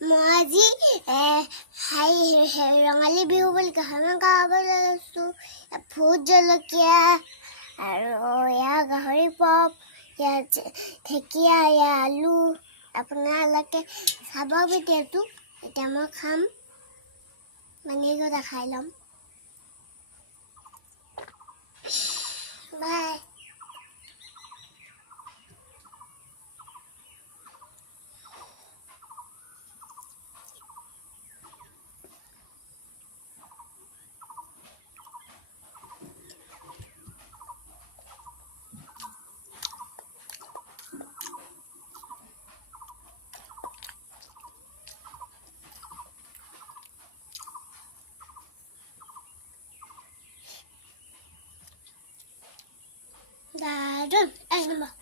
মই আজি ৰঙালী বিহু বুলি গাহৰি মাংস খাবলৈ লৈছোঁ। ভোট জলকীয়া আৰু এয়া গাহৰি পপ, এয়া ঢেকীয়া, এয়া আলু। আপোনালোকে চাব ভিডিঅ'টো। এতিয়া মই খাম, মানে গ'লে খাই ল'ম। বাই। দাদা, এক নম্বৰ।